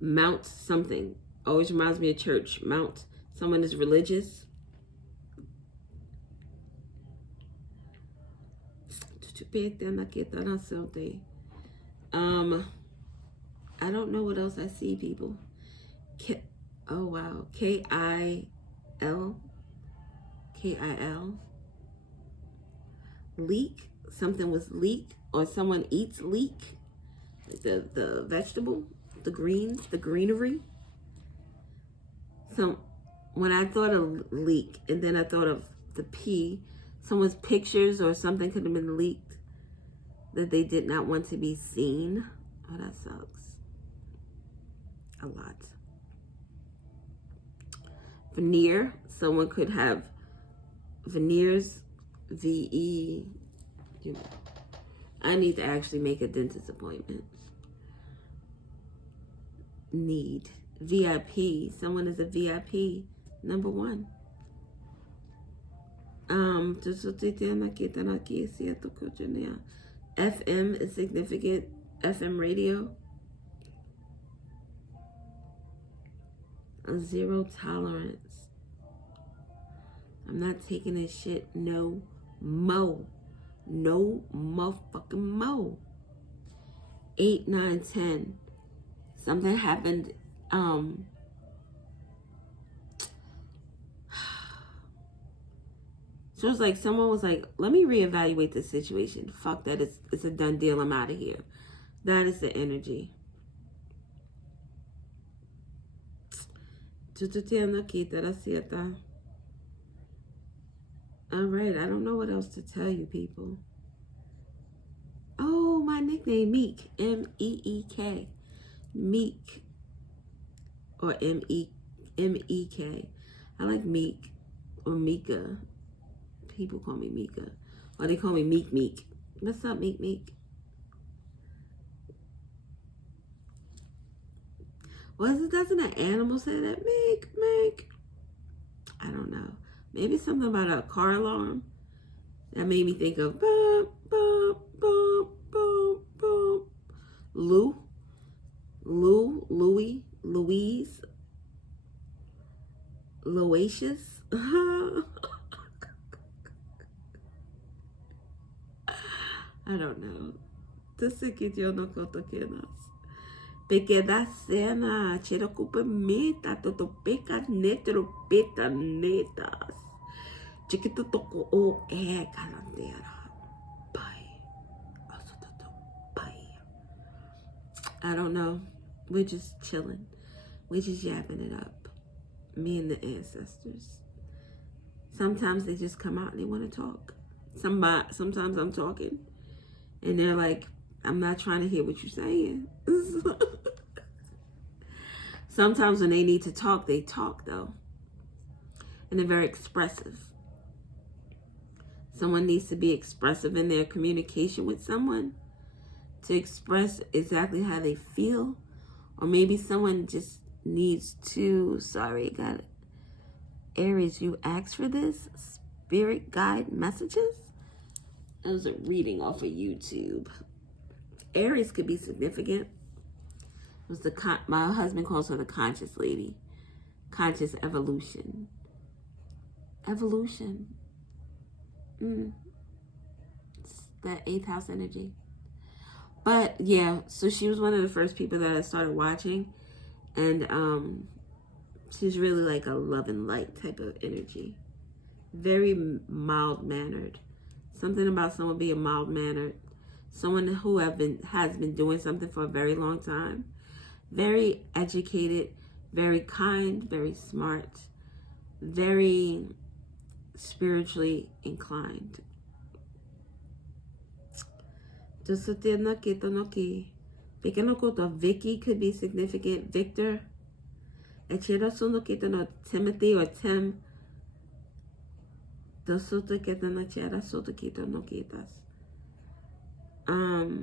Mount something. Always reminds me of church. Mount. Someone is religious. I don't know what else I see, people. Oh wow. K-I-L. Leek. Something was leek, or someone eats leek. The vegetable, the greens, the greenery. So when I thought of leak, and then I thought of the P, someone's pictures or something could have been leaked that they did not want to be seen. Oh, that sucks. A lot. Veneer. Someone could have veneers. V-E. You know, I need to actually make a dentist appointment. Need. VIP. Someone is a VIP. Number 1. FM is significant. FM radio. A zero tolerance. I'm not taking this shit no mo. No motherfucking mo. 8, 9, 10. Something happened. So it's like someone was like, let me reevaluate the situation. Fuck that. It's a done deal. I'm out of here. That is the energy. All right. I don't know what else to tell you, people. Oh, my nickname, Meek. M-E-E-K. Meek. Or M-E-K. I like Meek or Mika. People call me Mika. Or they call me Meek. What's up, Meek? Doesn't an animal say that? Meek. I don't know. Maybe something about a car alarm. That made me think of boom, boom, boom, boom, boom. Louis, Louise, Loacious. I don't know. Entonces que yo no conto que nos. Pequena cena, tira culpa meta, toto peca netro peta netas. Chiquito toko o calantera. Bye. Bye. I don't know. We're just chilling. We're just yapping it up. Me and the ancestors. Sometimes they just come out and they want to talk. Sometimes I'm talking and they're like, I'm not trying to hear what you're saying. Sometimes when they need to talk, they talk though. And they're very expressive. Someone needs to be expressive in their communication with someone to express exactly how they feel. Or maybe someone just needs to, got it. Aries, you asked for this? Spirit guide messages? That was a reading off of YouTube. Aries could be significant. It was my husband calls her the conscious lady. Conscious evolution. Evolution. It's that 8th house energy. But yeah, so she was one of the first people that I started watching. And she's really like a love and light type of energy. Very mild-mannered. Something about someone being mild-mannered. Someone who has been doing something for a very long time. Very educated, very kind, very smart, very spiritually inclined. Vicky could be significant. Victor. Timothy or Tim. I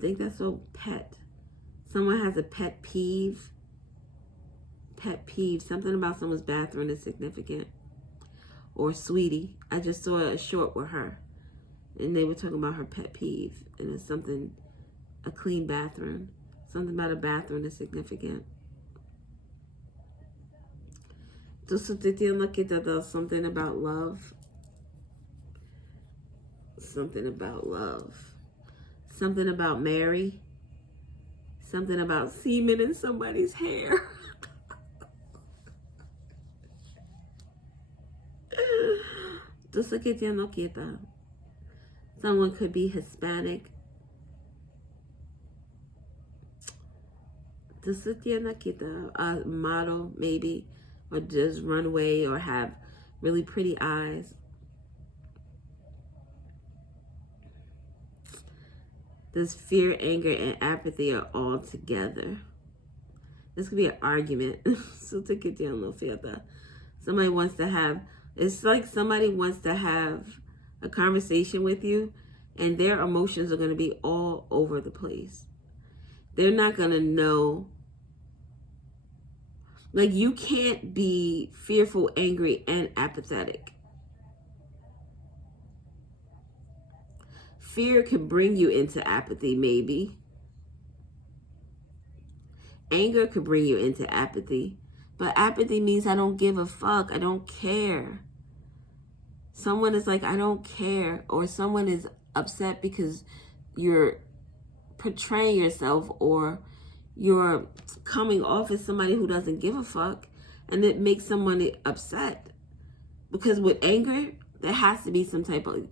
think that's so pet. Someone has a pet peeve. Pet peeve. Something about someone's bathroom is significant. Or sweetie. I just saw a short with her. And they were talking about her pet peeve. And it's something, a clean bathroom. Something about a bathroom is significant. Something about love. Something about love. Something about Mary. Something about semen in somebody's hair. Someone could be Hispanic. A model, maybe. Or just run away or have really pretty eyes. This fear, anger, and apathy are all together. This could be an argument. Somebody wants to have, it's like somebody wants to have a conversation with you and their emotions are going to be all over the place. They're not going to know. Like, you can't be fearful, angry, and apathetic. Fear can bring you into apathy, maybe. Anger could bring you into apathy. But apathy means I don't give a fuck. I don't care. Someone is like, I don't care. Or someone is upset because you're portraying yourself or you're coming off as somebody who doesn't give a fuck. And it makes someone upset. Because with anger, there has to be some type of...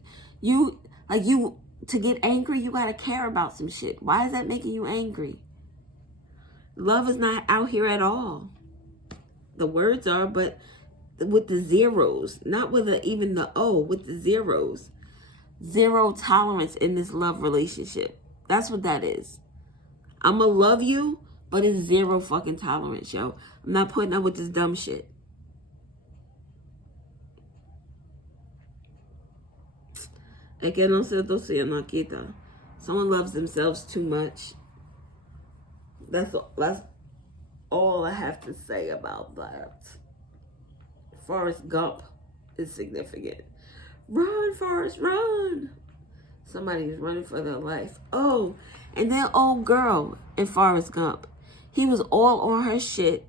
To get angry, you gotta care about some shit. Why is that making you angry? Love is not out here at all. The words are, but with the zeros. Not with even the O, with the zeros. Zero tolerance in this love relationship. That's what that is. I'ma love you, but it's zero fucking tolerance, yo. I'm not putting up with this dumb shit. Someone loves themselves too much. That's all I have to say about that. Forrest Gump is significant. Run, Forrest, run. Somebody's running for their life. Oh, and then old girl in Forrest Gump. He was all on her shit.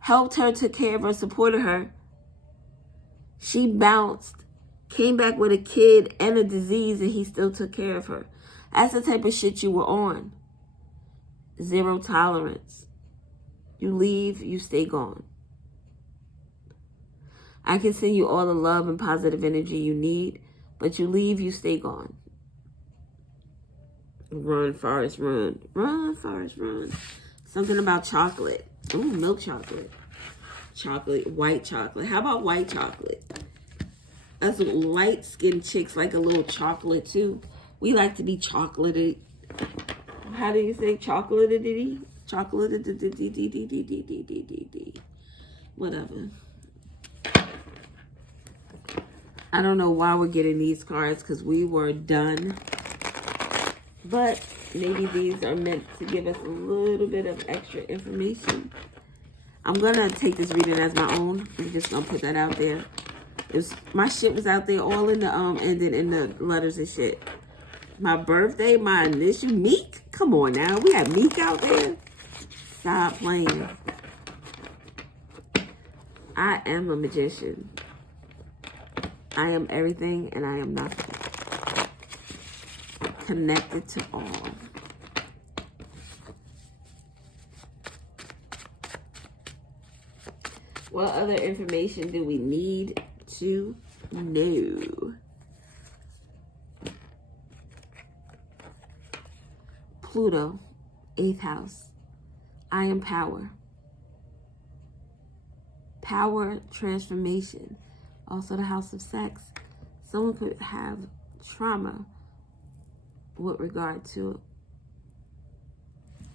Helped her, took care of her, supported her. She bounced. Came back with a kid and a disease and he still took care of her. That's the type of shit you were on. Zero tolerance. You leave, you stay gone. I can send you all the love and positive energy you need, but you leave, you stay gone. Run, Forrest, run. Run, Forrest, run. Something about chocolate. Ooh, milk chocolate. Chocolate, white chocolate. How about white chocolate? Us light-skinned chicks like a little chocolate, too. We like to be chocolated. How do you say chocolated? Chocolated. Whatever. I don't know why we're getting these cards because we were done. But maybe these are meant to give us a little bit of extra information. I'm going to take this reading as my own. I'm just going to put that out there. My shit was out there all in the ended in the letters and shit. My birthday, my initial, Meek. Come on now, we have Meek out there. Stop playing. I am a magician. I am everything and I am nothing. Connected to all. What other information do we need to know? Pluto, 8th house. I am power. Power, transformation. Also the house of sex. Someone could have trauma with regard to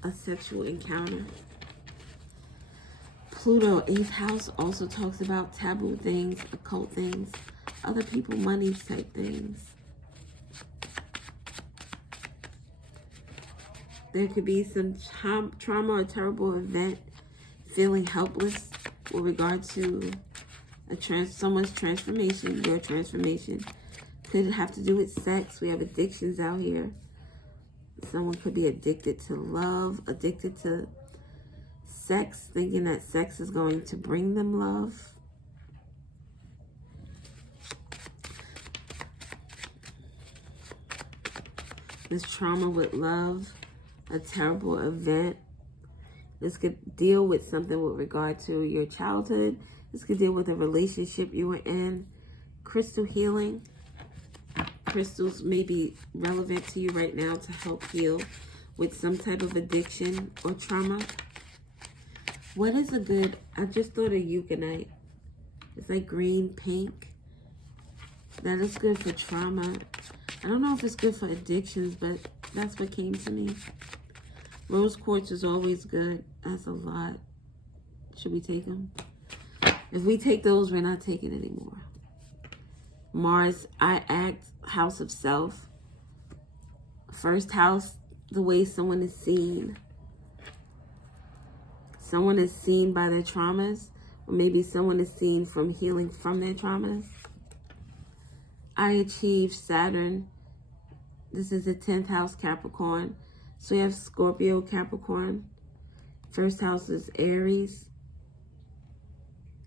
a sexual encounter. Pluto, 8th house, also talks about taboo things, occult things. other people money type things. There could be some trauma or terrible event, feeling helpless with regard to someone's transformation, your transformation. Could have to do with sex. We have addictions out here. Someone could be addicted to love, addicted to sex, thinking that sex is going to bring them love. This trauma with love, a terrible event. This could deal with something with regard to your childhood. This could deal with a relationship you were in. Crystal healing. Crystals may be relevant to you right now to help heal with some type of addiction or trauma. What is a good, I just thought of eucalyptus. It's like green, pink. That is good for trauma. I don't know if it's good for addictions, but that's what came to me. Rose quartz is always good. That's a lot. Should we take them? If we take those, we're not taking anymore. Mars, I act, house of self. First house, the way someone is seen. Someone is seen by their traumas, or maybe someone is seen from healing from their traumas. I achieve, Saturn. This is the 10th house, Capricorn. So you have Scorpio, Capricorn. First house is Aries.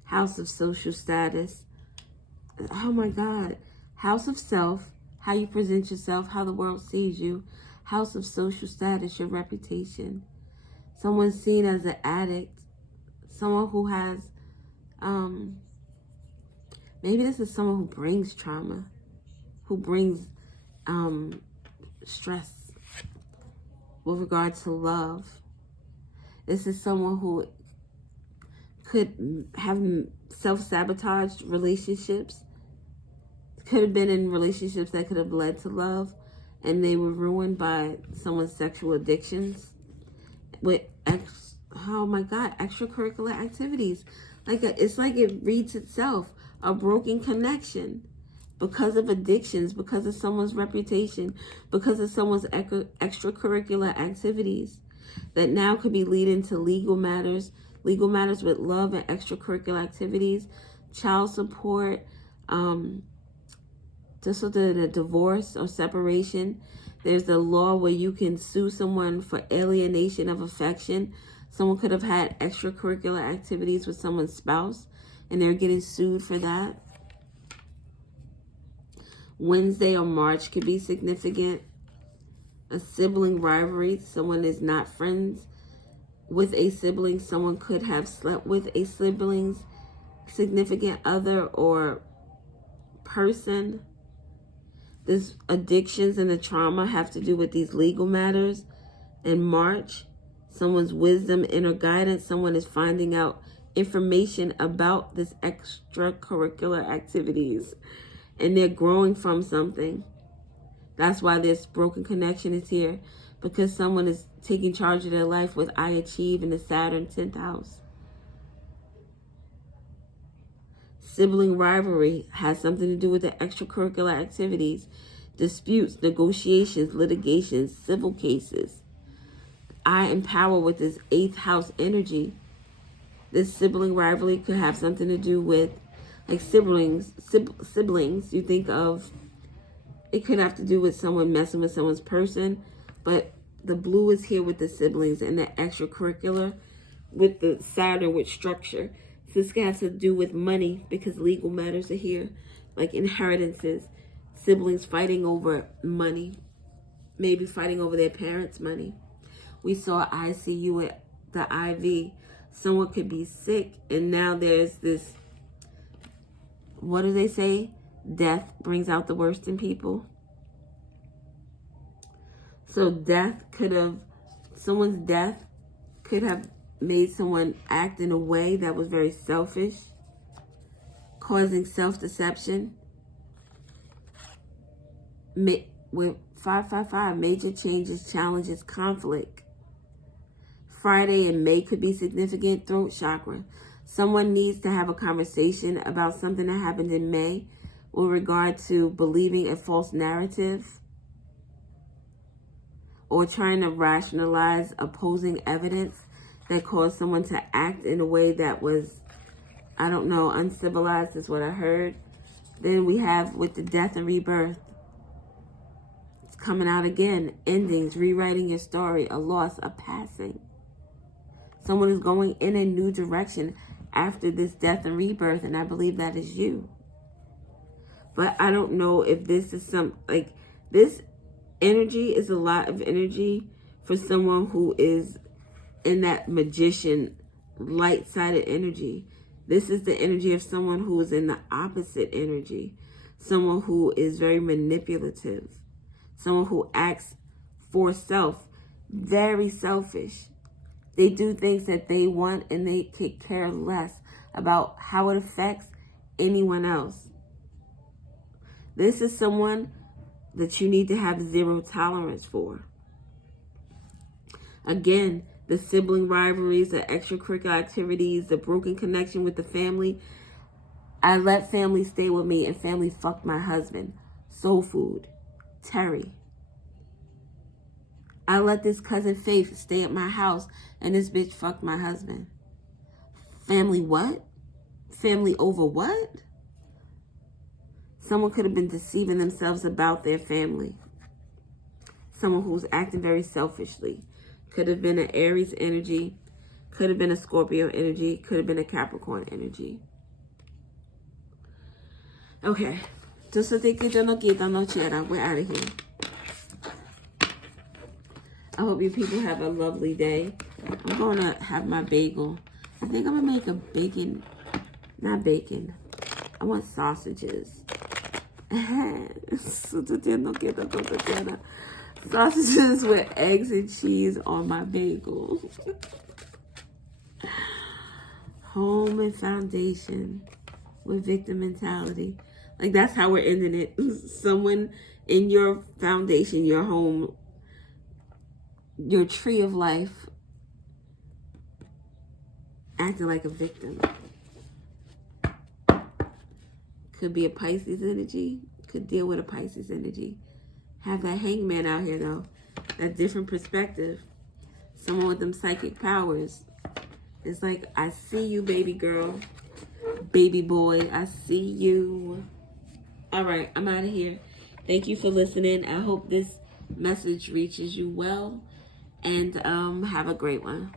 House of social status. Oh my God. House of self, how you present yourself, how the world sees you. House of social status, your reputation. Someone seen as an addict. Someone who has, maybe this is someone who brings trauma, who brings stress with regard to love. This is someone who could have self-sabotaged relationships. Could have been in relationships that could have led to love, and they were ruined by someone's sexual addictions with extracurricular activities. It's like it reads itself, a broken connection because of addictions, because of someone's reputation, because of someone's extracurricular activities that now could be leading to legal matters with love and extracurricular activities, child support, just so the divorce or separation. There's the law where you can sue someone for alienation of affection. Someone could have had extracurricular activities with someone's spouse, and they're getting sued for that. Wednesday or March could be significant. A sibling rivalry. Someone is not friends with a sibling. Someone could have slept with a sibling's significant other or person. This addictions and the trauma have to do with these legal matters. In March, someone's wisdom, inner guidance, someone is finding out information about this extracurricular activities, and they're growing from something. That's why this broken connection is here, because someone is taking charge of their life with I achieve in the Saturn 10th house. Sibling rivalry has something to do with the extracurricular activities, disputes, negotiations, litigations, civil cases. I empower with this 8th house energy. This sibling rivalry could have something to do with like siblings. You think of, it could have to do with someone messing with someone's person, but the blue is here with the siblings and the extracurricular with the Saturn with structure. So this has to do with money because legal matters are here, like inheritances, siblings fighting over money, maybe fighting over their parents' money. We saw ICU with the IV. Someone could be sick, and now there's this, what do they say? Death brings out the worst in people. So someone's death could have made someone act in a way that was very selfish, causing self-deception. With 555, major changes, challenges, conflict. Friday in May could be significant, throat chakra. Someone needs to have a conversation about something that happened in May with regard to believing a false narrative or trying to rationalize opposing evidence that caused someone to act in a way that was, I don't know, uncivilized is what I heard. Then we have with the death and rebirth. It's coming out again. Endings, rewriting your story, a loss, a passing. Someone is going in a new direction after this death and rebirth, and I believe that is you. But I don't know if this is this energy is a lot of energy for someone who is in that magician, light-sided energy. This is the energy of someone who is in the opposite energy. Someone who is very manipulative. Someone who acts for self. Very selfish. They do things that they want and they could care less about how it affects anyone else. This is someone that you need to have zero tolerance for. Again, the sibling rivalries, the extracurricular activities, the broken connection with the family. I let family stay with me and family fucked my husband. Soul Food. Terry. I let this cousin Faith stay at my house and this bitch fucked my husband. Family what? Family over what? Someone could have been deceiving themselves about their family. Someone who's acting very selfishly. Could have been an Aries energy. Could have been a Scorpio energy. Could have been a Capricorn energy. Okay. We're out of here. I hope you people have a lovely day. I'm going to have my bagel. I think I'm going to make a bacon. Not bacon. I want sausages. Sausages with eggs and cheese on my bagel. Home and foundation with victim mentality. Like, that's how we're ending it. Someone in your foundation, your home, your tree of life, acting like a victim. Could be a Pisces energy. Could deal with a Pisces energy. Have that hangman out here, though. That different perspective. Someone with them psychic powers. It's like, I see you, baby girl. Baby boy, I see you. All right, I'm out of here. Thank you for listening. I hope this message reaches you well. And have a great one.